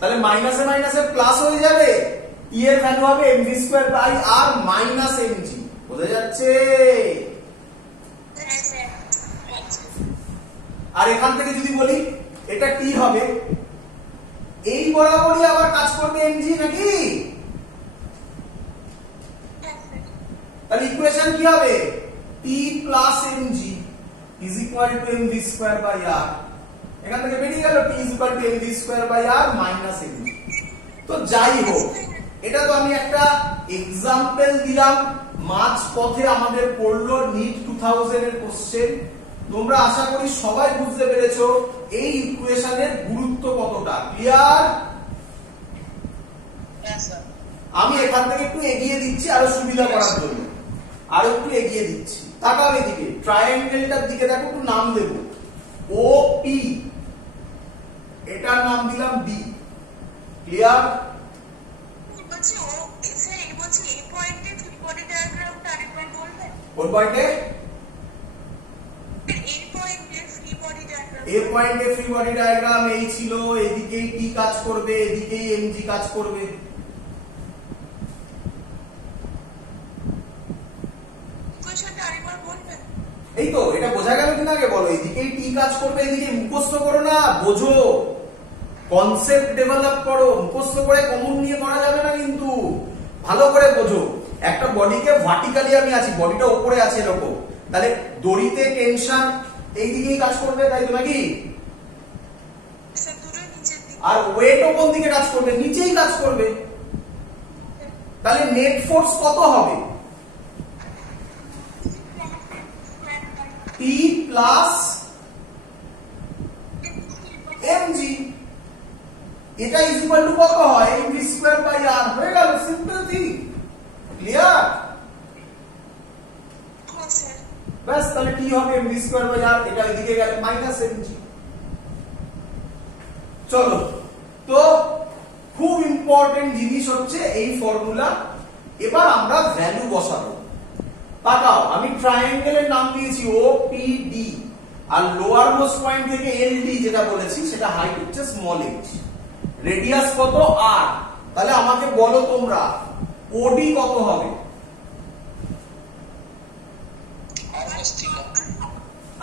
তাহলে মাইনাসে মাইনাসে প্লাস হয়ে যাবে, ই এর ভ্যালু হবে MV square by R minus MG. বোঝা যাচ্ছে? আর এখান থেকে যদি বলি এটা টি হবে, এই বরাবরই আবার কাজ করবে এমজি নাকি? তাহলে ইকুয়েশন কি হবে? T plus mg is equal to mv square by r. এখান থেকে বেরিয়ে গেল T is equal to mv square by R minus mg. তো যাই হোক, এটা তো আমি একটা এক্সাম্পল দিলাম, মাঝ পথে আমাদের পড়লো নিট 2000 এর কোশ্চেন। তোমরা আশা করি সবাই বুঝতে পেরেছো এই ইকুয়েশনের গুরুত্ব কতটা। ক্লিয়ার? আমি এখান থেকে একটু এগিয়ে দিচ্ছি আরো সুবিধা করার জন্য, আরো একটু এগিয়ে দিচ্ছি। তাকাও এদিকে, ট্রায়াঙ্গেলটার দিকে দেখো, একটু নাম দেব ওপি, এটার নাম দিলাম ডি। ক্লিয়ার? কোন পয়েন্টে? এ পয়েন্টে ফ্রি বডি ডায়াগ্রাম এই ছিল, এদিকেই টি কাজ করবে, এদিকেই এমজি কাজ করবে। এই তো, এটা বোঝা গেল কিনা আগে বলো। এদিকেই টি কাজ করবে, এদিকে মুখস্থ করো না, বোঝো, কনসেপ্ট ডেভেলপ করো। মুখস্থ করে কমন নিয়ে করা যাবে না কিন্তু, ভালো করে বোঝো। একটা বডিকে ভার্টিক্যালি আমি আছি, বডিটা উপরে আছে এরকম, তাহলে দড়িতে টেনশন এইদিকেই কাজ করবে, তাই তো নাকি? আর ওয়েটও কোন দিকে কাজ করবে? নিচেই কাজ করবে। তাহলে নেট ফোর্স কত হবে? T plus MG. এটা ইজ ইকুয়াল টু কত হয়? এমভি স্কয়ার বাই আর। হয়ে গেল, সিম্পল থিং। ক্লিয়ার? ব্যাস, তাহলে টি হবে এমভি স্কয়ার বাই আর, এটা এদিকে গেলে মাইনাস এমজি। চলো, তো খুব ইম্পর্টেন্ট জিনিস হচ্ছে এই ফর্মুলা। এবার আমরা ভ্যালু বসাবো। তাকাও, আমি ট্রায়াঙ্গেলের নাম দিয়েছি ওপিডি, আর লোয়ার মোস্ট পয়েন্ট থেকে এলডি যেটা বলেছি সেটা হাইট হচ্ছে স্মল এইচ, রেডিয়াস কত আর। তাহলে আমাকে বলো তোমরা ওডি কত হবে?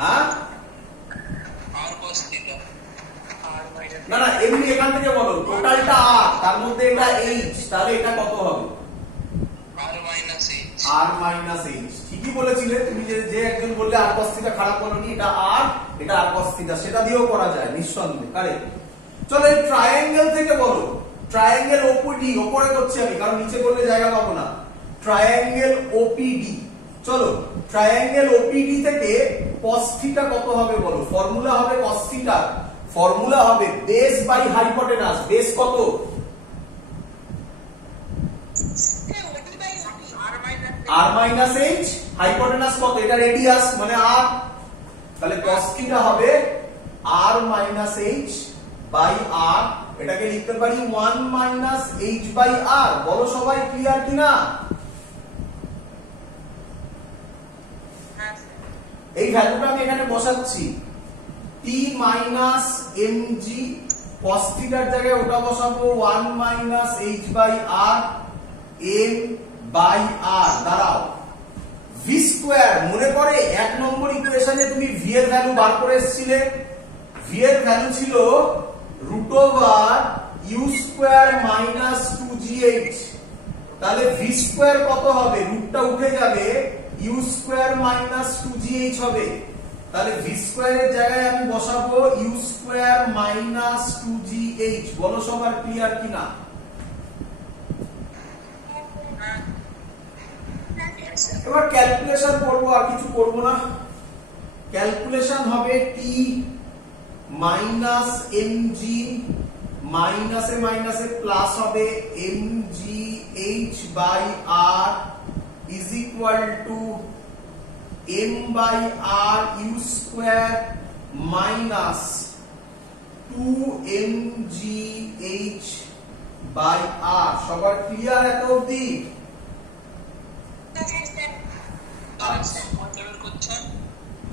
হ্যাঁ, না না, এমনি এখান থেকে বলো টোটালটা আর, তার মধ্যে এটা এইচ, তাহলে এটা কত হবে? আর মাইনাস এইচ। ঠিকই বলেছিলে তুমি, যে একজন বললে আর cos থিটা খারাপ বলনি, এটা আর, এটা আর cos থিটা, সেটা দিয়েও করা যায় নিঃসন্দেহে। কারেক্ট। চলো এই ট্রায়াঙ্গেল থেকে বলো, ট্রায়াঙ্গেল ওপিডি, ওপরে করছি আমি কারণ নিচে করলে জায়গা পাবো না। ট্রায়াঙ্গেল ওপিডি, চলো ট্রায়াঙ্গেল ওপিডি থেকে cos থিটা কত হবে বলো? ফর্মুলা হবে cos থিটা, ফর্মুলা হবে বেস বাই হাইপোটেনাস। বেস কত? আর মাইনাস এইচ, হাইপোটেনাস কত? এটা রেডিয়াস মানে আর, তাহলে cos থিটা হবে আর মাইনাস এইচ বাই আর। এটাকে লিখতে পারি 1 মাইনাস এইচ বাই আর। বলো সবাই ক্লিয়ার কিনা? এই ভ্যালুটা আমি এখানে বসাচ্ছি, টি মাইনাস এমজি, cos থিটার জায়গায় ওটা বসাবো 1 minus h by r m by r. দাঁড়াও, ভি স্কয়ার মনে পড়ে? এক নম্বর ইকুয়েশনে তুমি ভি এর ভ্যালু বার করে এসেছিলে। ভি এর ভ্যালু ছিল root over U square minus 2gh। তাহলে ভি স্কয়ার কত হবে? রুটটা উঠে যাবে, ইউ স্কয়ার মাইনাস 2gh হবে। তাহলে ভি স্কয়ারের জায়গায় আমি বসাবো ইউ স্কয়ার মাইনাস 2gh। বলো সবার ক্লিয়ার কিনা? এবার ক্যালকুলেশন করবো, আর কিছু করবো না। ক্যালকুলেশন হবে টি মাইনাস এমজি, মাইনাসে মাইনাসে প্লাস হবে mg h by r is equal to m by r u square minus 2mgh by r. সবার ক্লিয়ার এত অবধি?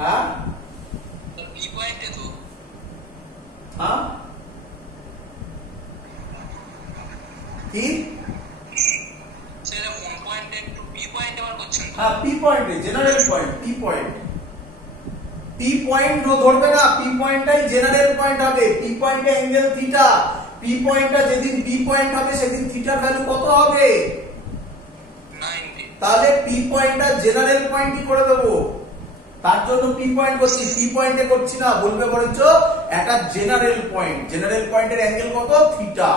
হ্যাঁ, কি সেটা কোন পয়েন্টে একটু পি পয়েন্টে বার করছেন? হ্যাঁ পি পয়েন্টে, general point, P point. P point ধরবে না, পি পয়েন্টটাই জেনারেল পয়েন্ট হবে। পি পয়েন্টে অ্যাঙ্গেল থিটা, পি পয়েন্টটা যেদিন পি পয়েন্ট হবে সেদিন থিটার ভ্যালু কত হবে? 90। তাহলে পি পয়েন্টটা জেনারেল পয়েন্টই করে দেবো, তার জন্য পি পয়েন্ট করছি, পি পয়েন্টে করছি না। বলবে বলেছ একটা জেনারেল পয়েন্ট, জেনারেল পয়েন্টের অ্যাঙ্গেল কত? থিটা।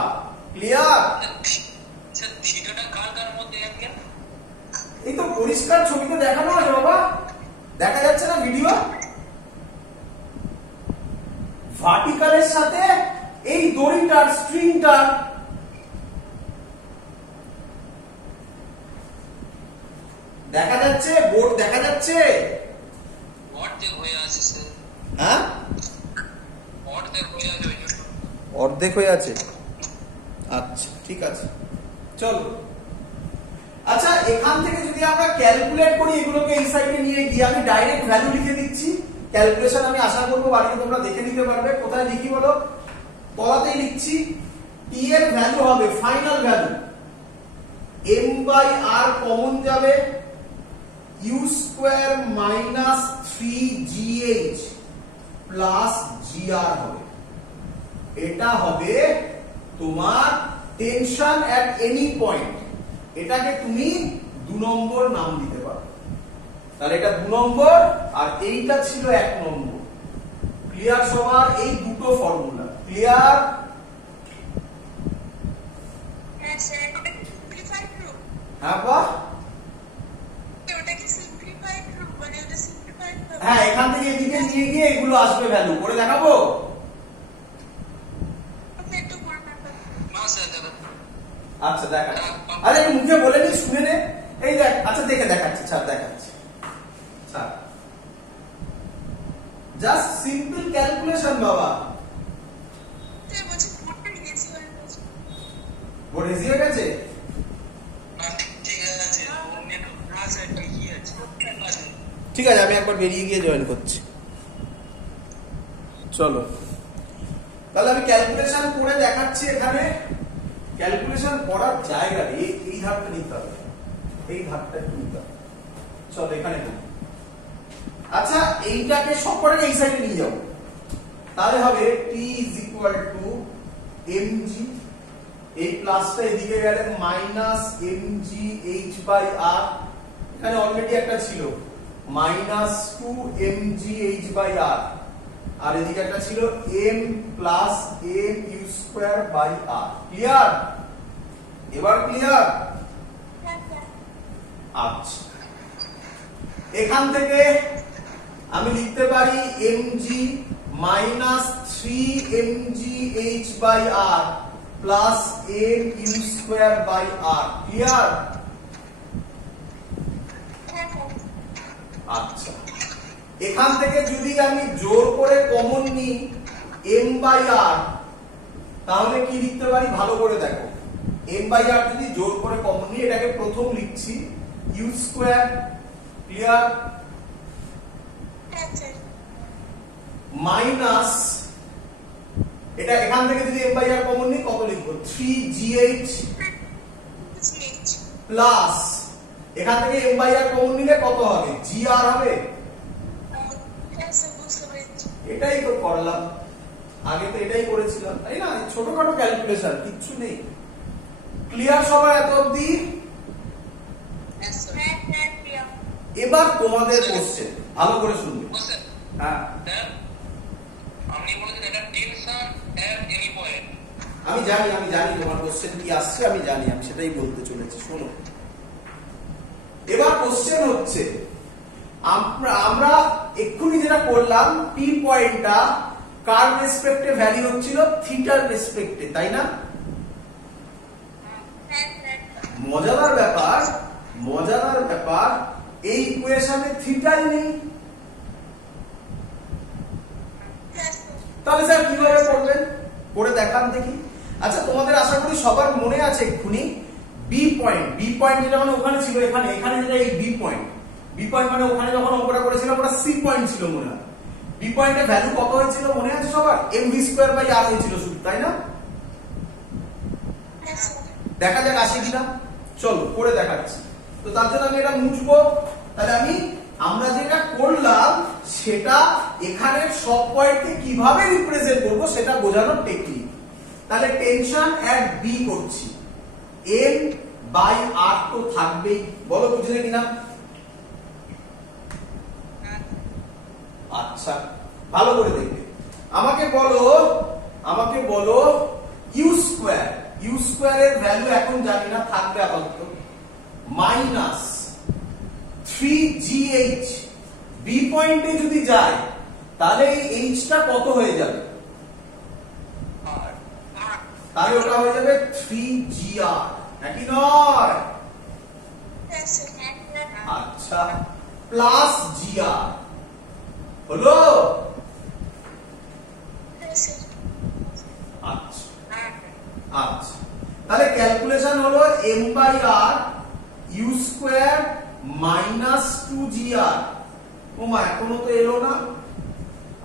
ক্লিয়ার? স্যার থিটাটা কার কার মধ্যে অ্যাঙ্গেল? এই তো পরিষ্কার ছবিতে দেখানো আছে বাবা, দেখা যাচ্ছে না ভিডিও? ভার্টিক্যালের সাথে এই দড়িটার, স্ট্রিংটার দেখা যাচ্ছে, বোর্ড দেখা যাচ্ছে? অর্ধেক হয়ে আছে স্যার। হ্যাঁ অর্ধেক হয়ে আছে ওই জন্য। অর্ধেক হয়ে আছে, আচ্ছা ঠিক আছে চলো। আচ্ছা এখান থেকে যদি আমরা ক্যালকুলেট করি এগুলোকে এই সাইডে নিয়ে গিয়ে, আমি ডাইরেক্ট ভ্যালু লিখে দিচ্ছি। ক্যালকুলেশন আমি আশা করবো বাড়িতে তোমরা দেখে নিতে পারবে। কোথায় লিখি বলো? তলাতেই লিখছি। টি এর ভ্যালু হবে, final value m by r common যাবে, u square minus 3gh plus gr হবে। এটা হবে তোমার টেনশন এট এনি পয়েন্ট। এটাকে তুমি 2 নম্বর নাম দিতে পারো। তাহলে এটা 2 নম্বর আর এইটা ছিল 1 নম্বর। ক্লিয়ার সবার? এই দুটো ফর্মুলা ক্লিয়ার? হ্যাঁ স্যার, এটা কি সিম্পলিফাইড রূপ? হ্যাঁ বাহ, ওটা কি সিম্পলিফাইড রূপ, মানে ওটা সিম্পলিফাইড রূপ? হ্যাঁ এখান থেকে এদিকে নিয়ে গিয়ে এগুলো আসবে ভ্যালু করে দেখাবো। আপনি একটু বলবেন? না স্যার দেখো। আচ্ছা দেখা, আরে মুখে বলে নি, শুনে নে। এই দেখ, আচ্ছা দেখে দেখাচ্ছি, ছাড় দেখাচ্ছি, ছাড়। জাস্ট সিম্পল ক্যালকুলেশন বাবা। স্যার বলছি বোর্ডটা ইজি হয়ে গেছে। বোর্ড ইজি হয়ে গেছে? না ঠিক আছে, নেট না স্যার ঠিকই আছে। ঠিক আছে, আমি একবার বেরিয়ে গিয়ে জয়েন করছি। চলো তাহলে আমি ক্যালকুলেশন করে দেখাচ্ছি। এখানে ক্যালকুলেশন করার জায়গা এই ধাপটা নিতে হবে, এই ধাপটা একটু নিতে হবে। চলো এখানে করি। আচ্ছা এইটাকে সবকটাকে এই সাইডে নিয়ে যাও, তাহলে হবে t is equal to mg, এই প্লাসটা এদিকে গেলে minus mg h by r, এখানে অলরেডি একটা ছিল minus 2 mg h by r, আর এদিকে একটা ছিল m plus m u square by r। Clear? এবার ক্লিয়ার? হ্যাঁ স্যার। আচ্ছা এখান থেকে আমি লিখতে পারি mg minus 3 mg h by r plus m u square by r। Clear? হ্যাঁ স্যার। আচ্ছা এখান থেকে যদি আমি জোর করে কমন নিই m বাই r, তাহলে কি লিখতে পারি ভালো করে দেখো। m বাই r যদি জোর করে কমন নিই, এটাকে প্রথম লিখছি u স্কয়ার। ক্লিয়ার? হ্যাঁ স্যার। মাইনাস এটা এখান থেকে যদি m বাই r কমন নিই কত লিখবো? 3gh GH। প্লাস এখান থেকে m বাই r কমন নিলে কত হবে? gr হবে। হ্যাঁ স্যার, বুঝতে পেরেছি। এটাই তো করলাম, আগে তো এটাই করেছিলাম, তাই না? ছোটখাটো ক্যালকুলেশন, কিচ্ছু নেই। ক্লিয়ার সবাই এত অবধি? হ্যাঁ স্যার। হ্যাঁ হ্যাঁ প্রিয়া। এবার তোমাদের কোশ্চেন ভালো করে শুনবে। ও স্যার, হ্যাঁ স্যার আপনি বলেছেন এটা টেনশন এট এনি পয়েন্ট। আমি জানি তোমার কোশ্চেন কি আসছে, আমি জানি, আমি সেটাই বলতে চলেছি। শোনো এবার কোশ্চেন হচ্ছে, আমরা এক্ষুনি যেটা করলাম, পি পয়েন্টটা কার রেসপেক্টে ভ্যারি হচ্ছিল? থিটার রেসপেক্টে, তাই না? হ্যাঁ স্যার। মজাদার ব্যাপার এই ইকুয়েশনে থিটাই নেই। হ্যাঁ স্যার। তাহলে স্যার কিভাবে করবেন? করে দেখান দেখি। আচ্ছা তোমাদের আশা করি সবার মনে আছে এক্ষুনি বি পয়েন্ট যেটা মানে ওখানে ছিল, এখানে যেটা এই বি পয়েন্ট মানে ওখানে যখন অঙ্কটা করেছিলাম ওটা সি পয়েন্ট ছিল মনে হয়। বি পয়েন্টের ভ্যালু কত হয়েছিল মনে আছে সবার? mv স্কয়ার বাই r হয়েছিল শুধু, তাই না? হ্যাঁ স্যার। দেখা যাক আসে কিনা। চলো করে দেখাচ্ছি। তো তার জন্য আমি এটা মুছবো। তাহলে আমরা যেটা করলাম সেটা এখানের সব পয়েন্টকে কিভাবে রিপ্রেজেন্ট করব সেটা বোঝানোর টেকনিক। তাহলে টেনশন এট বি করছি, এম বাই আর তো থাকবেই। বলো বুঝলে কিনা? আচ্ছা ভালো করে দেখবে। আমাকে বলো ইউ স্কোয়ার এর ভ্যালু এখন জানি না, থাকবে আপাতত মাইনাস 3gh। বি পয়েন্টে যদি যায় তাহলে এই এইচটা কত হয়ে যাবে? তাহলে ওটা হয়ে যাবে 3gr, নাকি নয়? আচ্ছা প্লাস gr হলো। আচ্ছা আচ্ছা তাহলে ক্যালকুলেশন হলো m by r U square minus 2gr। ওমা এখনো তো এলো না।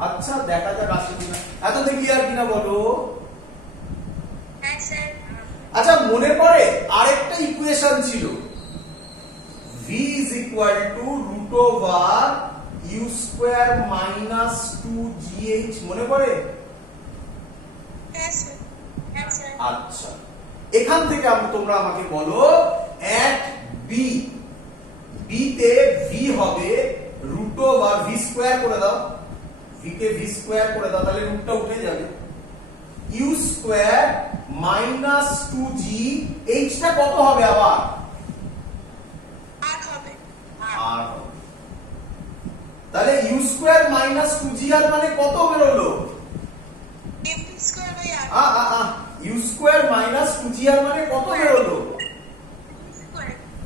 আচ্ছা দেখা যাক আসে কিনা। এতদিন ক্লিয়ার কিনা বলো? আচ্ছা মনে পড়ে আরেকটা ইকুয়েশন ছিল, v is equal to root over u square minus 2gh, মনে পড়ে? আচ্ছা এখান থেকে তোমরা আমাকে বলো at b তে v হবে root over v স্কয়ার করে দাও, v কে v স্কয়ার করে দাও, তাহলে রুটটা উঠে যাবে। u square minus 2g, h টা কত হবে আবার? r হবে। তাহলে u স্কয়ার মাইনাস 2gr মানে কত বেরোলো? u স্কয়ার মাইনাস 2gr মানে কত বেরোলো?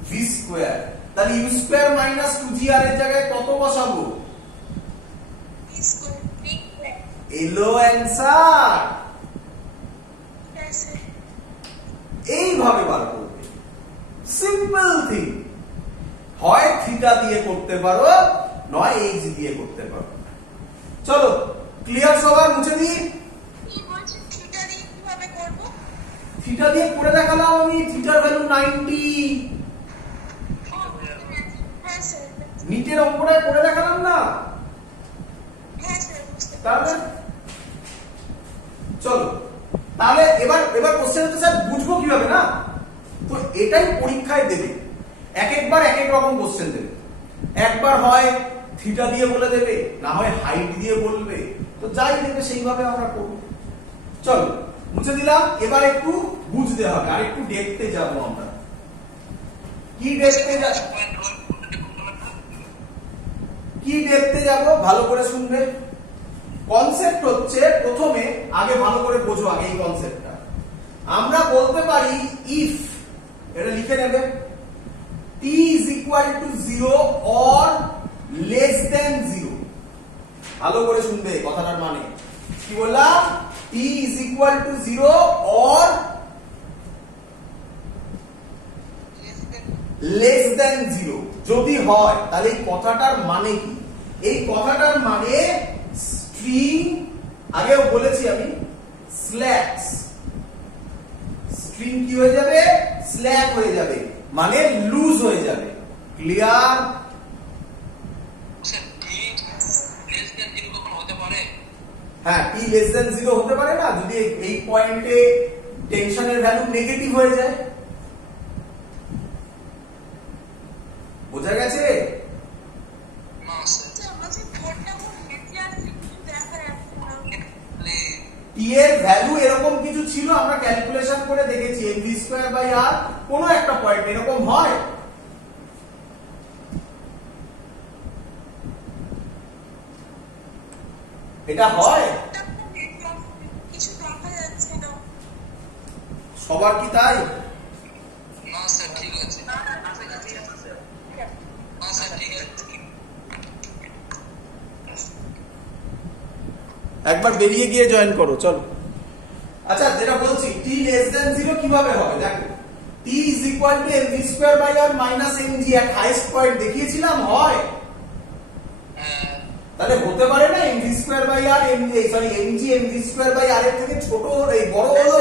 v square. তাহলে u স্কয়ার মাইনাস 2gr এর জায়গায় কত বসাবো? এলো অ্যানসার। এইভাবে বার করবে, সিম্পল থিং। হয় থিটা দিয়ে করতে পারো, নয় এইচ দিয়ে করতে পারো। চলো ক্লিয়ার সবার? মুছে দিই। থিটা দিয়ে করে দেখালাম আমি, থিটার ভ্যালু 90। নিচের অঙ্কটায় করে দেখালাম না? তাহলে চলো, তাহলে এবার কোশ্চেন হচ্ছে স্যার বুঝবো কিভাবে না? তো এটাই পরীক্ষায় দেবে, এক একবার এক এক রকম কোশ্চেন দেবে। একবার হয় থিটা দিয়ে বলে দেবে, না হয় হাইট দিয়ে বলবে, তো যাই দেবে সেইভাবে আমরা করব। চলো মুছে দিলাম। এবার একটু বুঝতে হবে, আর একটু দেখতে যাব আমরা। কি দেখতে যাব ভালো করে শুনবে। কনসেপ্ট হচ্ছে, প্রথমে আগে ভালো করে বোঝো আগে এই কনসেপ্টটা। আমরা বলতে পারি ইফ, এটা লিখে নেবে, t is equal to 0 or less than 0। ভালো করে শুনবে কথাটার মানে কি বললাম? t is equal to 0 or less than 0 যদি হয়, তাহলে এই কথাটার মানে কি? এই কথাটার মানে স্ট্রিং, আগেও বলেছি আমি, স্ল্যাক্স। স্ট্রিং কি হয়ে যাবে? স্ল্যাক হয়ে যাবে, মানে লুজ হয়ে যাবে। ক্লিয়ার? হ্যাঁ, t less than 0 হতে পারে না যদি এই পয়েন্টে টেনশনের ভ্যালু নেগেটিভ হয়ে যায়। বোঝা গেছে? t এর ভ্যালু এরকম কিছু ছিল, আমরা ক্যালকুলেশন করে দেখেছি, mv স্কয়ার বাই r কোন একটা পয়েন্ট এরকম হয়। এটা হয় কিছু দেখা যাচ্ছে না। সবার কি তাই? না স্যার ঠিক আছে। না স্যার ঠিক আছে। একবার বেরিয়ে গিয়ে জয়েন করো। চলো আচ্ছা, যেটা বলছি t less than 0 কিভাবে হবে দেখো। t is equal to mv square by r minus mg, at highest point দেখিয়েছিলাম হয়। তাহলে হতে পারে না mv square by r mg mv square by r এর থেকে ছোট এই বড় হলো,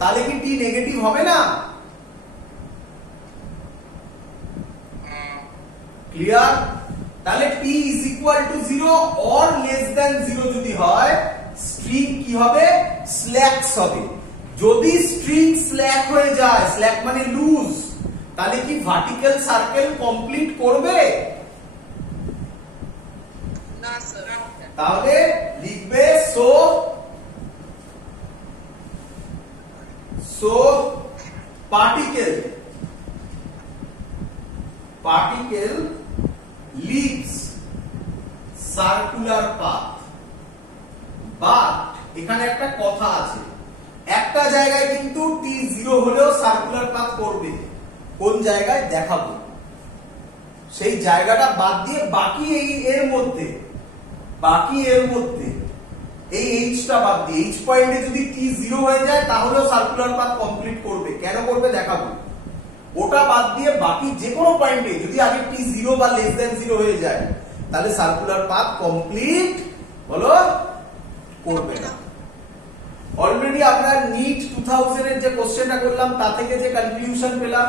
তাহলে কি t নেগেটিভ হবে না? ক্লিয়ার? তাহলে t is equal to 0 or less than 0 যদি হয় স্ট্রিং কি হবে? স্ল্যাক্স হবে। যদি স্ট্রিং স্ল্যাক হয়ে যায়, স্ল্যাক মানে লুজ, তাহলে কি ভার্টিক্যাল সার্কেল কমপ্লিট করবে? না স্যার। তাহলে লিখবে so particle leaves circular path, but এখানে একটা কথা আছে, একটা জায়গায় কিন্তু t0 হলেও সার্কুলার পাথ করবে। কোন জায়গায় দেখাবো, সেই জায়গাটা বাদ দিয়ে বাকি এর মধ্যে এই এইচটা বাদ দিয়ে এইচ পয়েন্টে যদি t0 হয়ে যায় তাহলেও সার্কুলার পাথ কমপ্লিট করবে। কেন করবে দেখাবো। ওটা বাদ দিয়ে বাকি যে কোনো পয়েন্টে যদি আগে t0 বা লেস দ্যান 0 হয়ে যায় তাহলে সার্কুলার পাথ কমপ্লিট হলো করবে না। অলরেডি আমরা নিট 2000 এর যে কোশ্চেনটা করলাম তা থেকে যে কনক্লুশন পেলাম,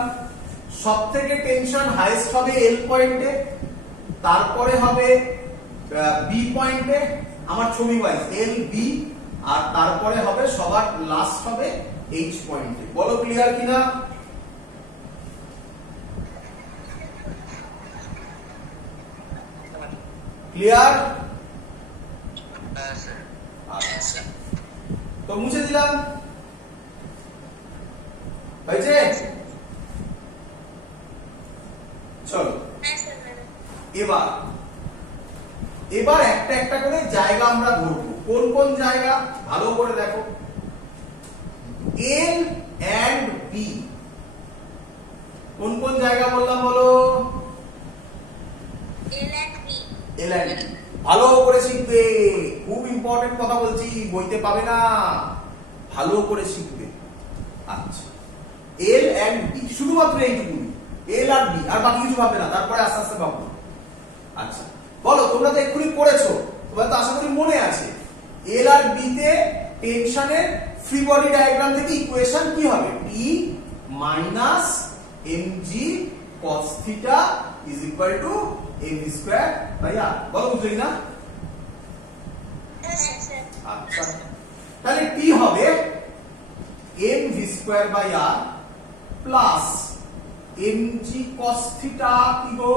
সবথেকে টেনশন হাইয়েস্ট হবে এল পয়েন্টে, তারপরে হবে বি পয়েন্টে, আমার ছবি ওয়াইজ এল বি, আর তারপরে হবে সবার লাস্ট হবে এইচ পয়েন্টে। বলো ক্লিয়ার কিনা? ক্লিয়ার? আচ্ছা, তো মুছে দিলাম, হয়েছে? চলো এবার একটা একটা করে জায়গা আমরা ধরবো। কোন কোন জায়গা ভালো করে দেখো। এল এন্ড বি কোন কোন জায়গা বললাম বলো? L and B. ভালো করে শিখবে, খুব ইম্পর্টেন্ট কথা বলছি, বইতে পাবে না, ভালো করে শিখবে। আচ্ছা, এল এন্ড বি, শুধুমাত্র এইটুকু, এল আর বি, আর বাকি কিছু ভাববে না, তারপরে আস্তে আস্তে ভাববো। আচ্ছা বলো, তোমরা তো এক্ষুনি পড়েছো, তোমরা তো আশা করি মনে আছে এল আর বি তে টেনশনের ফ্রি বডি ডায়াগ্রাম থেকে ইকুয়েশন কি হবে? T minus mg cos theta is equal to m square by r. বলো বুঝলি না? আচ্ছা, তাহলে টি হবে M V square by r plus mg cos theta কি গো?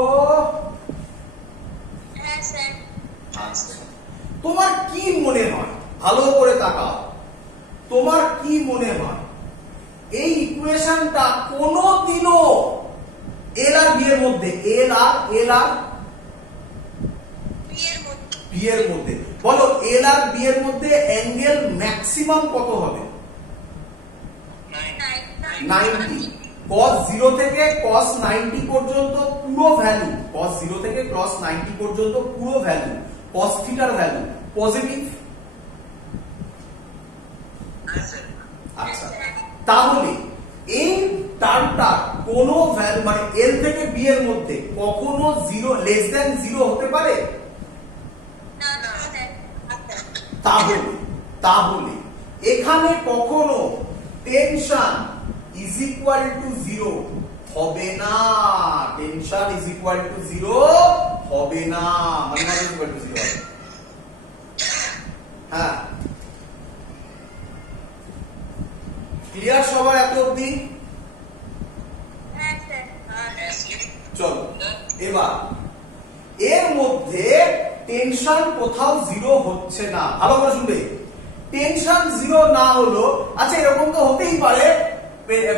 আচ্ছা, তোমার কি মনে হয়, ভালো করে তাকাও, তোমার কি মনে হয় এই ইকুয়েশনটা কোনদিনও এল আর বি এর মধ্যে, এল আর বি এর মধ্যে, বলো এল আর বি এর মধ্যে অ্যাঙ্গেল ম্যাক্সিমাম কত হবে? 90। cos 0 থেকে cos 90 পর্যন্ত পুরো ভ্যালু, cos 0 থেকে cos 90 পর্যন্ত পুরো ভ্যালু, cos থিটার ভ্যালু পজিটিভ। আচ্ছা, তাহলে এই টার্মটা কোন ভ্যালু মানে এল থেকে বি এর মধ্যে কখনো 0 লেস দ্যান 0 হতে পারে? তাহলে এখানে কখনো টেনশন is equal to 0 হবে না, টেনশন is equal to 0 হবে না, মানে not equal to 0 হবে। হ্যাঁ, ক্লিয়ার সবার এত অবধি? চলো এবার এর মধ্যে টেনশন কোথাও 0 হচ্ছে না, ভালো করে শুনবে। টেনশন 0 না হলো, আচ্ছা এরকম তো হতেই পারে,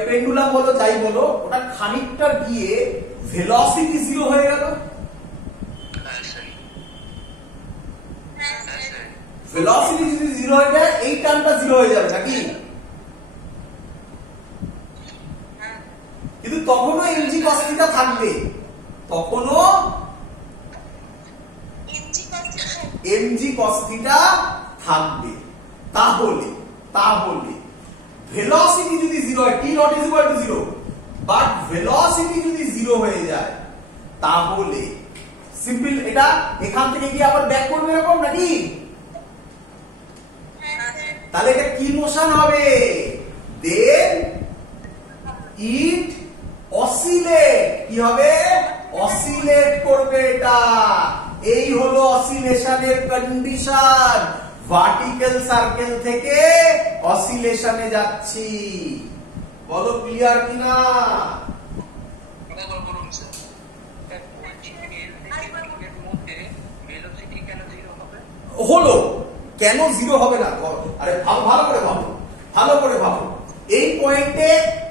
পেন্ডুলাম বলো যাই বলো, ওটা খানিকটা গিয়ে ভেলোসিটি 0 হয়ে গেল, ভেলোসিটি যদি 0 হয়ে যায় এই টার্মটা 0 হয়ে যাবে নাকি? কিন্তু তখনও এমজি কস থিটা থাকবে, তখনও এমজি কস থিটা থাকবে। তাহলে ভেলোসিটি যদি 0 হয়, t not is equal to 0, but velocity যদি 0 হয়ে যায় তাহলে সিম্পল এটা এখান থেকে কি আবার ব্যাক করবে এরকম নাকি? তাহলে এটা কি মোশন হবে? দেন ইট অসিলেট, কি হবে? অসিলেট করবে। অসিলেশনের কন্ডিশন, ভার্টিক্যাল সার্কেল থেকে অসিলেশনে যাচ্ছি। বলো ক্লিয়ার কিনা? আরেকবার বলুন স্যার। এর মধ্যে ভেলোসিটি কেন জিরো হবে? হলো কেন জিরো হবে না? আরে ভালো করে ভাবো, ভালো করে ভাবো। এই পয়েন্টে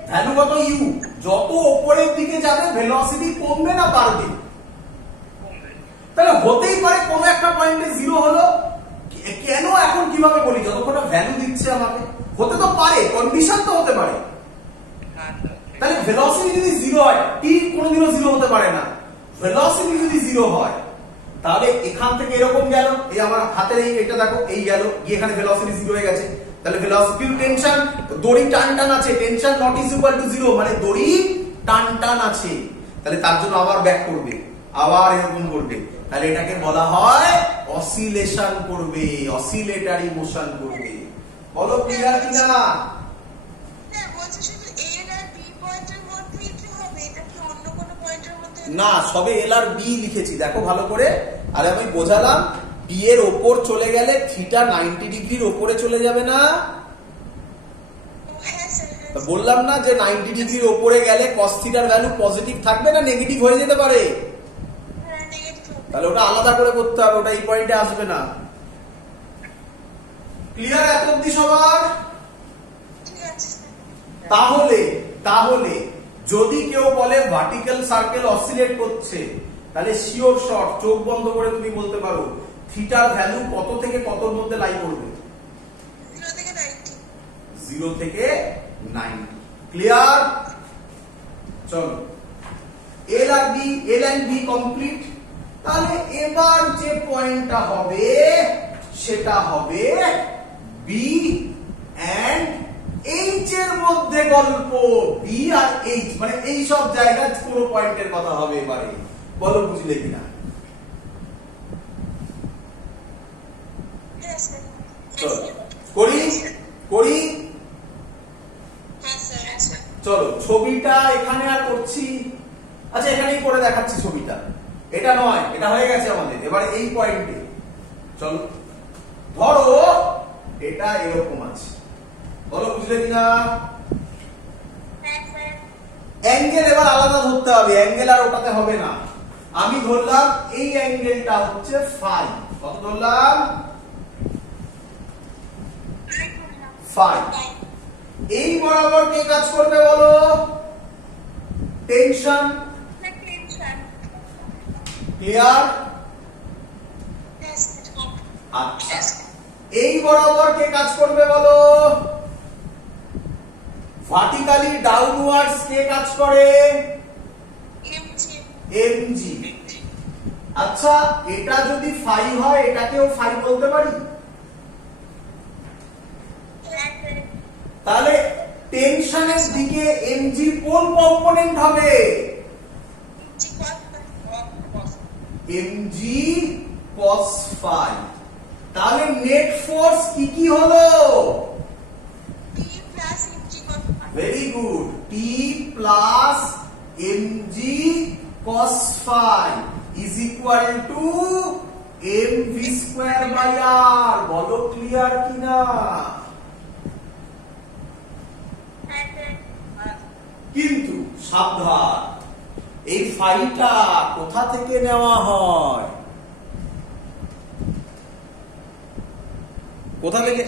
ভ্যালুগত ইউ যত উপরের দিকে যাবে ভেলোসিটি কমবে না বাড়বে? তাহলে হতেই পারে কোন একটা পয়েন্টে জিরো হলো। কেন এখন কিভাবে বলি? যতক্ষণ ভ্যালু দিচ্ছে আমাকে হতে তো পারে, কন্ডিশন তো হতে পারে। তাহলে ভেলোসিটি যদি জিরো হয়, টি কোনোদিনও জিরো হতে পারে না। ভেলোসিটি যদি জিরো হয় তাহলে এখান থেকে এরকম গেল, এই আমার হাতের এইটা দেখো, এই গেল গিয়ে এখানে ভেলোসিটি জিরো হয়ে গেছে। তাহলে ভেলোসিটি টেনশন, দড়ি টান টান আছে, tension not is equal two zero, মানে দড়ি টান টান আছে। তাহলে তার জন্য আবার ব্যাক করবে, আবার এরকম করবে। তাহলে এটাকে বলা হয় অসিলেশন করবে, অসিলেটরি মোশন করবে। বলো ক্লিয়ার কিনা? হ্যাঁ, বলছি শুধু এ আর বি পয়েন্টের মধ্যেই কি হবে? এটা কি অন্য কোনো পয়েন্টের মধ্যে? না, সবে এল আর বি লিখেছি, দেখো ভালো করে। আর আমি বোঝালাম বি এর ওপর চলে গেলে থিটা 90 ডিগ্রির ওপরে চলে যাবে না? হ্যাঁ স্যার। বললাম না যে 90 ডিগ্রির ওপরে গেলে cos থিটার ভ্যালু পজিটিভ থাকবে না নেগেটিভ হয়ে যেতে পারে? হ্যাঁ, নেগেটিভ হবে। তাহলে ওটা আলাদা করে করতে হবে, ওটা এই পয়েন্টে আসবে না। ক্লিয়ার এত অবধি সবার? ঠিক আছে স্যার। তাহলে যদি কেউ বলে ভার্টিক্যাল সার্কেল অসিলেট করছে, তাহলে শিওর শর্ট চোখ বন্ধ করে তুমি বলতে পারো থিটার ভ্যালু কত থেকে কতর মধ্যে লাই করবে? 0 থেকে 90। 0 থেকে 90। ক্লিয়ার? চলো, এল এন্ড বি কমপ্লিট। তাহলে এবার যে পয়েন্টটা হবে সেটা হবে বি এন্ড এইচ এর মধ্যে গল্প। বি আর এইচ মানে এই সব জায়গায় পুরো পয়েন্টের কথা হবে এবারে। বলো বুঝলে কিনা? হ্যাঁ স্যার। চলো করি। হ্যাঁ স্যার। চলো ছবিটা এখানে আর করছি, আচ্ছা এখানেই করে দেখাচ্ছি ছবিটা। এটা নয়, এটা হয়ে গেছে আমাদের। এবারে এই পয়েন্টে চলো, ধরো এটা এরকম আছে। বলো বুঝলে কিনা? হ্যাঁ স্যার। অ্যাঙ্গেল এবার আলাদা ধরতে হবে, অ্যাঙ্গেল আর ওটাতে হবে না। আমি ধরলাম এই অ্যাঙ্গেলটা হচ্ছে ফাই। কত ধরলাম? ফাই। এই বরাবর কে কাজ করবে বলো? টেনশন। ক্লিয়ার? হ্যাঁ স্যার। আচ্ছা, এই বরাবর কে কাজ করবে বলো? ভার্টিক্যালি ডাউনওয়ার্ডস কে কাজ করে? এমজি। আচ্ছা, এটা যদি ফাই হয় এটাকেও ফাই বলতে পারি? তাহলে টেনশনের দিকে এমজি কোন কম্পোনেন্ট হবে? Mg cos phi. তাহলে নেট ফোর্স কি হলো? Very good, T plus mg cos phi is equal to mv square by r. বলো ক্লিয়ার কিনা? কিন্তু সাবধান, এই ফাইটা কোথা থেকে নেওয়া হয়? কোথা থেকে?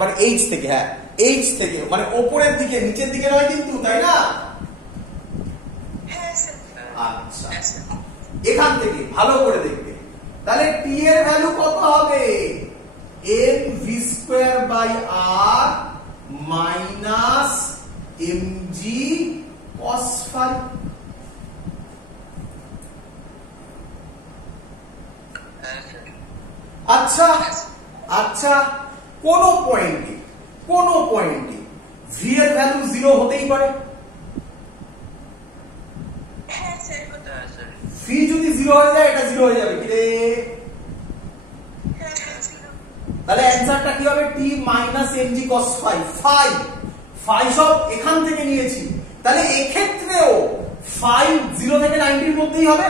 মানে এইচ থেকে। হ্যাঁ, এইচ থেকে, মানে ওপরের দিকে, নিচের দিকে নয় কিন্তু, তাই না? আচ্ছা, এখান থেকে ভালো করে দেখবে। তাহলে টি এর ভ্যালু কত হবে? M V square by R minus MG cos phi. আচ্ছা, কোন পয়েন্টে ভি এর ভ্যালু 0 হতেই পারে। ভি যদি 0 হয়ে যায় এটা 0 হয়ে যাবে কি রে? তাহলে অ্যানসারটা কি হবে? T minus MG cos phi. Phi সব এখান থেকে নিয়েছি, তাহলে এক্ষেত্রেও ফাই 0 থেকে 90 এর মধ্যেই হবে।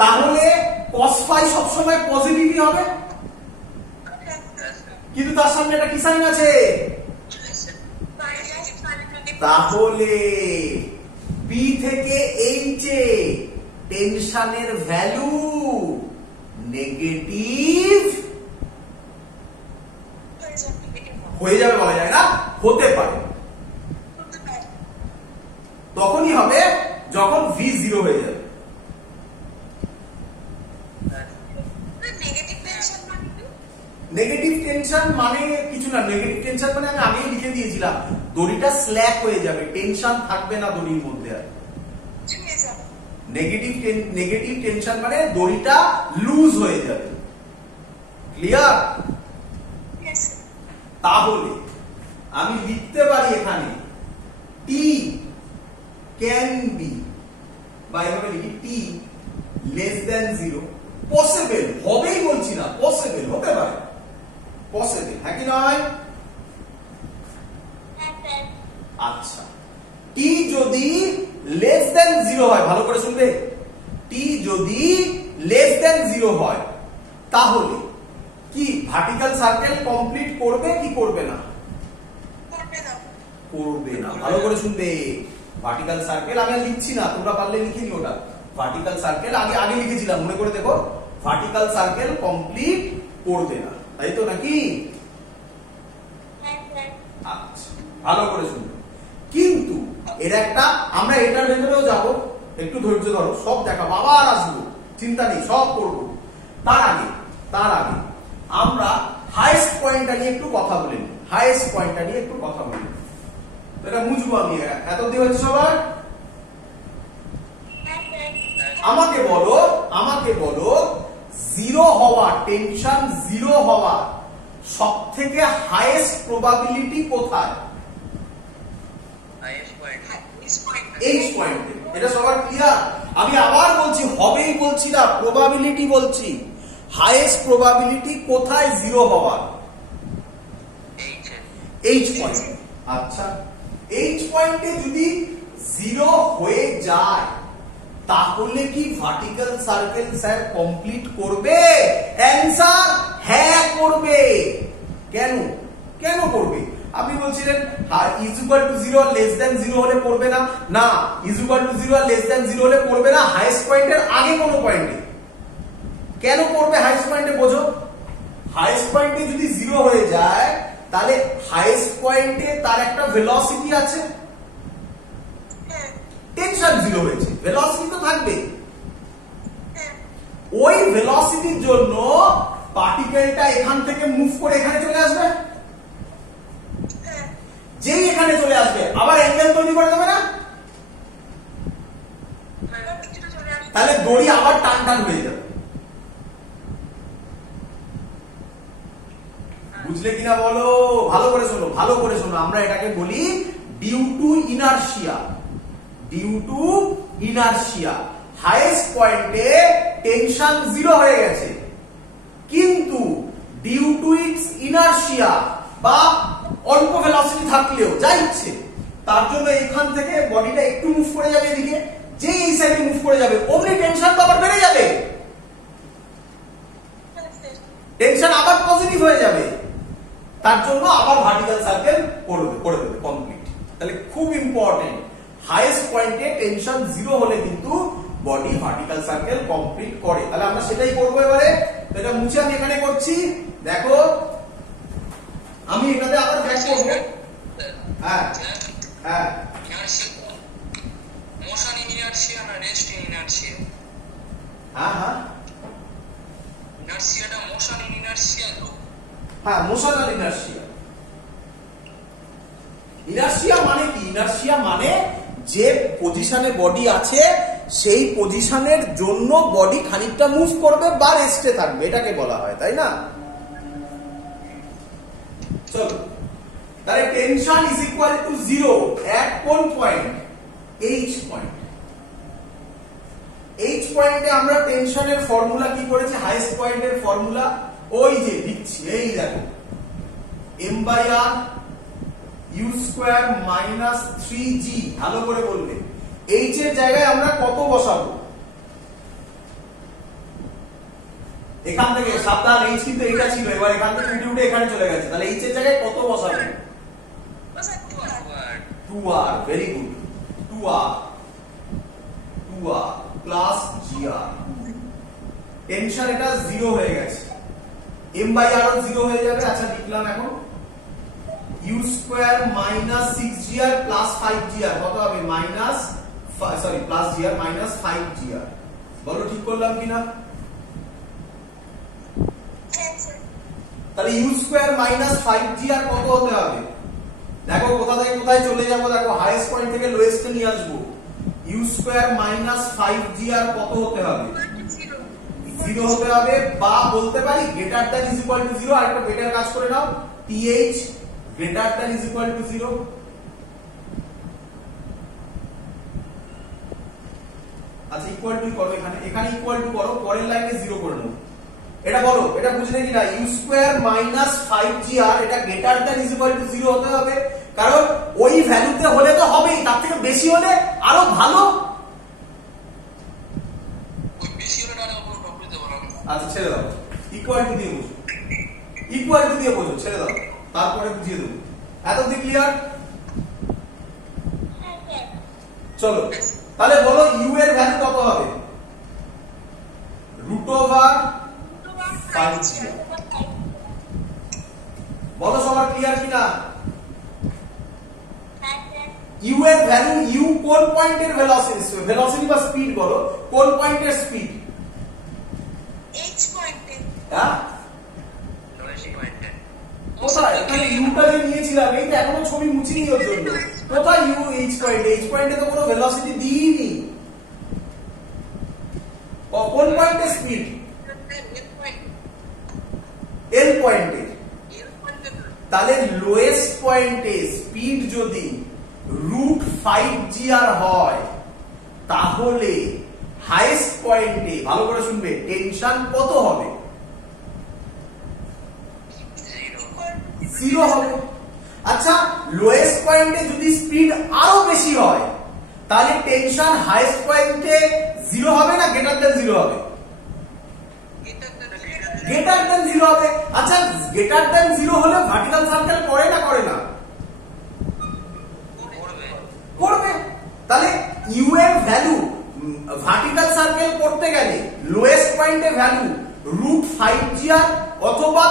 তাহলে cos phi সবসময় পজিটিভই হবে, কিন্তু তার সামনে একটা কি সাইন আছে, তাহলে P থেকে H এ টেনশনের ভ্যালু নেগেটিভ হয়ে যাবে, বলা যায় না, হতে পারে। তখনই হবে যখন V 0 হয়ে যাবে। নেগেটিভ টেনশন মানে কিছু না, নেগেটিভ টেনশন মানে আমি আগেই লিখে দিয়েছিলাম, দড়িটা স্ল্যাক হয়ে যাবে, টেনশন থাকবে না দড়ির মধ্যে আর। নেগেটিভ টেনশন মানে দড়িটা লুজ হয়ে যাবে। ক্লিয়ার? তাহলে আমি লিখতে পারি এখানে T ক্যান বি, বা এভাবে লিখি T লেস দেন 0, পসিবল, হবেই বলছি না, পসিবল, হতে পারে, পসিবল, হ্যাঁ কি নয়? আচ্ছা, T যদি লেস দেন 0 হয়, ভালো করে শুনবে, T যদি লেস দেন 0 হয় তাহলে কি ভার্টিক্যাল সার্কেল কমপ্লিট করবে কি করবে না? করবে না। ভালো করে শুনবে, ভার্টিক্যাল সার্কেল আমি আর লিখছি না, তোমরা পারলে লিখে নিও ওটা। ভার্টিক্যাল সার্কেল আগে লিখেছিলাম, মনে করে দেখো, ভার্টিক্যাল সার্কেল কমপ্লিট করবে না, তাই তো নাকি? আচ্ছা, ভালো করে শুনবে। কিন্তু এর একটা, আমরা এটার ভেতরেও যাব, একটু ধৈর্য ধরো, সব দেখাবো, আবার আসবো, চিন্তা নেই, সব করবো। তার আগে আমরা হাইয়েস্ট পয়েন্টটা নিয়ে একটু কথা বলে নিই, হাইয়েস্ট পয়েন্টটা নিয়ে একটু কথা বলি। এটা বুঝবো আমি, এত অব্দি হয়েছে সবার? আমাকে বলো 0 হওয়া, টেনশন 0 হওয়া সব থেকে হাইয়েস্ট প্রবাবিলিটি কোথায়? H পয়েন্টে। এটা সবার ক্লিয়ার? আমি আবার বলছি, হবেই বলছি না, প্রবাবিলিটি বলছি। হাইয়েস্ট প্রবাবিলিটি কোথায় 0 হওয়ার? H point. আচ্ছা, H পয়েন্টে যদি 0 হয়ে যায় তাহলে কি ভার্টিক্যাল সার্কেল স্যার কমপ্লিট করবে? অ্যানসার হ্যাঁ করবে। কেন করবে? আপনি বলছিলেন is equal two 0 less than 0 হলে করবে না, না, is equal two 0 less than 0 হলে করবে না হাইয়েস্ট পয়েন্টের আগে কোনো পয়েন্টে। কেন করবে হাইয়েস্ট পয়েন্টে? বোঝো, হাইয়েস্ট পয়েন্টে যদি 0 হয়ে যায় তাহলে হাইয়েস্ট পয়েন্টে তার একটা ভেলোসিটি আছে, টেনশন 0 হয়েছে, ভেলোসিটি তো থাকবে। ওই ভেলোসিটির জন্য পার্টিকেলটা এখান থেকে মুভ করে এখানে চলে আসবে, যেই এখানে চলে আসবে আবার অ্যাঙ্গেল তৈরি করে দেবে না, তাহলে দড়ি আবার টান হয়ে যাবে। বুঝলে কিনা বলো? ভালো করে শোনো, আমরা এটাকে বলি due to inertia. Due to inertia highest পয়েন্টে টেনশন 0 হয়ে গেছে, কিন্তু ডিউ টু ইটস ইনারশিয়া বা অল্প ভেলোসিটি থাকলেও যা ইচ্ছে, তার জন্য এখান থেকে বডিটা একটু মুভ করে যাবে এদিকে, যে এই সাইডে মুভ করে যাবে অমনি টেনশন তো আবার বেড়ে যাবে, টেনশন আবার পজিটিভ হয়ে যাবে, তার জন্য আবার ভার্টিক্যাল সার্কেল করে দেবে কমপ্লিট। তাহলে খুব ইম্পর্টেন্ট, হাইয়েস্ট পয়েন্টে টেনশন 0 হলে কিন্তু বডি ভার্টিক্যাল সার্কেল কমপ্লিট করে। তাহলে আমরা সেটাই করবো এবারে। এটা মুছে আমি এখানে করছি, দেখো আমি এটাতে আবার ব্যাক করব। হ্যাঁ হ্যাঁ, মোশন ইন ইনারশিয়া না রেস্ট ইন ইনারশিয়া? হ্যাঁ, ইনারশিয়াটা মোশন ইন ইনারশিয়া তো? হ্যাঁ, মোশন আর ইনারশিয়া। ইনারশিয়া মানে কি? ইনারশিয়া মানে যে পজিশনে বডি আছে সেই পজিশনের জন্য বডি খানিকটা মুভ করবে বা রেস্টে থাকবে, এটাকে বলা হয়, তাই না? চলো, তাহলে টেনশন ইজ ইকুয়াল টু 0 এট কোন পয়েন্ট? H point. H পয়েন্টে আমরা টেনশনের ফর্মুলা কি করেছি? হাইয়েস্ট পয়েন্টের ফর্মুলা ওই যে লিখছি, এই দেখো, m/r u square minus 3g। ভালো করে বলবে, H এর জায়গায় আমরা কত বসাবো? এখান থেকে সাবধান, এইচ কিন্তু এটা ছিল, এবার এখান থেকে উঠে উঠে এখানে চলে গেছে, তাহলে এইচ এর জায়গায় কত বসাবে? 2r, very good, 2r plus gr। Tension এটা 0 হয়ে গেছে, m/r ও 0 হয়ে যাবে। আচ্ছা লিখলাম এখন u square minus 6gr plus 5gr কত হবে? Plus gr minus 5gr। বলো ঠিক করলাম কিনা? তাহলে u স্কয়ার মাইনাস 5gr কত হতে হবে? দেখো কোথা থেকে কোথায় চলে যাব, দেখো হাইয়েস্ট পয়েন্ট থেকে লোয়েস্ট নিয়ে আসবো। u স্কয়ার মাইনাস 5gr কত হতে হবে? 0 হতে হবে, বা বলতে পারি greater than is equal two 0। আর একটা বেটার কাজ করে নাও, th greater than is equal two 0। আচ্ছা ইকুয়াল টু করো, এখানে ইকুয়াল টু করো, পরের লাইনে 0 করে নাও। এটা বলো, এটা বুঝলে কিনা? u স্কয়ার মাইনাস 5gr এটা greater than is equal two 0 হতে হবে, কারণ ওই ভ্যালুতে হলে তো হবেই, তার থেকে বেশি হলে আরো ভালো। আচ্ছা ছেড়ে দাও, ইকুয়াল টু দিয়ে বুঝো, ইকুয়াল টু দিয়ে বোঝো, ছেড়ে দাও, তারপরে বুঝিয়ে দেবো। এতদিন ক্লিয়ার? চলো তাহলে বলো u এর ভ্যালু কত হবে? √5gr। বলো সবার ক্লিয়ার কিনা? u এর ভ্যালু, u কোন পয়েন্টের ভেলোসিটি বা স্পিড, বলো কোন পয়েন্টের স্পিড? h পয়েন্টে। হ্যাঁ কোথায়? এখানে ইউটা যে নিয়েছিলাম, এইটা এখনো ছবি মুছিনি ওর জন্য। কোথায় ইউ? এইচ পয়েন্টে। এইচ পয়েন্টে তো কোনো ভেলোসিটি দিইনি। কোন পয়েন্টে স্পিড? এল পয়েন্টে। তাহলে লোয়েস্ট পয়েন্টে স্পিড যদি √5gr হয়, তাহলে হাইয়েস্ট পয়েন্টে, ভালো করে শুনবে, টেনশন কত হবে? 0 হবে। আচ্ছা লোয়েস্ট পয়েন্টে যদি স্পিড আরো বেশি হয়, তাহলে টেনশন হাইয়েস্ট পয়েন্টে 0 হবে না গ্রেটার দ্যান 0 হবে? গ্রেটার দ্যান 0 হবে। আচ্ছা গ্রেটার দ্যান 0 হলে ভার্টিক্যাল সার্কেল করে না করে না? করবে। তাহলে ইউ এর ভ্যালু ভার্টিক্যাল সার্কেল করতে গেলে লোয়েস্ট পয়েন্টে ভ্যালু √5gr অথবা